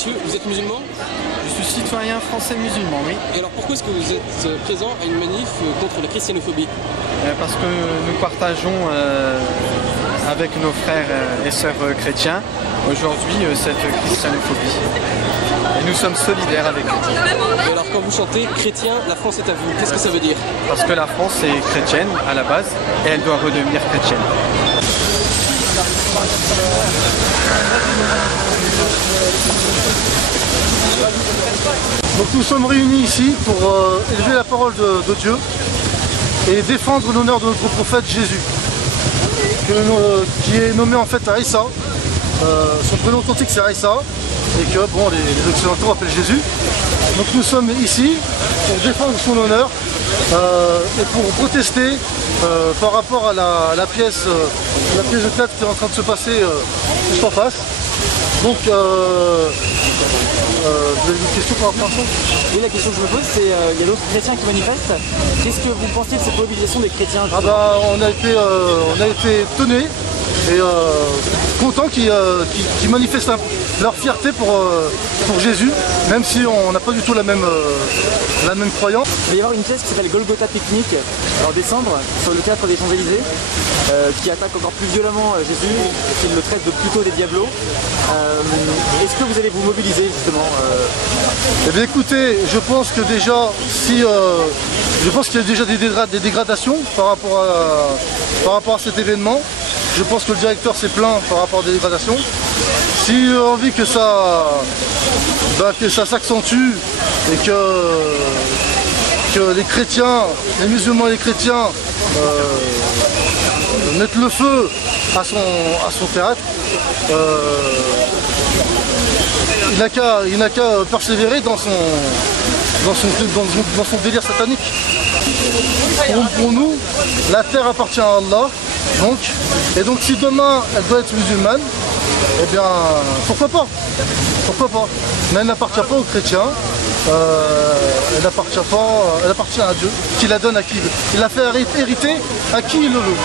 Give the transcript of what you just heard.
monsieur, vous êtes musulman? Je suis citoyen français musulman, oui. Et alors pourquoi est-ce que vous êtes présent à une manif contre la christianophobie? Parce que nous partageons avec nos frères et sœurs chrétiens aujourd'hui cette christianophobie. Et nous sommes solidaires avec eux. Et alors quand vous chantez « Chrétien, la France est à vous », qu'est-ce que ça veut dire? Parce que la France est chrétienne à la base et elle doit redevenir chrétienne. Donc nous sommes réunis ici pour élever la parole de Dieu et défendre l'honneur de notre prophète Jésus, qui est nommé en fait à Issa. Son prénom authentique c'est Issa et que bon, les occidentaux appellent Jésus. Donc nous sommes ici pour défendre son honneur et pour protester par rapport à la pièce de théâtre qui est en train de se passer juste en face. Donc vous avez une question par rapport à ça? Oui, la question que je me pose, c'est il y a d'autres chrétiens qui manifestent. Qu'est-ce que vous pensez de cette mobilisation des chrétiens? Ah bah, on a été étonnés et contents qu'ils manifestent leur fierté pour Jésus, même si on n'a pas du tout la même croyance. Il va y avoir une pièce qui s'appelle Golgotha Picnic en décembre sur le théâtre des Champs-Élysées qui attaque encore plus violemment Jésus, qui le traite de plutôt des diablos. Est-ce que vous allez vous mobiliser justement Eh bien écoutez, je pense que déjà je pense qu'il y a déjà des dégradations par rapport à cet événement. Je pense que le directeur s'est plaint par rapport à des dégradations. Si on a envie que ça s'accentue et que les chrétiens, les musulmans et les chrétiens mettent le feu à son théâtre, il n'a qu'à persévérer dans son délire satanique. Pour nous, la terre appartient à Allah, et donc si demain elle doit être musulmane, eh bien pourquoi pas? Mais elle n'appartient pas aux chrétiens, elle appartient à Dieu, qui la donne à qui il veut. Il l'a fait hériter à qui il le veut.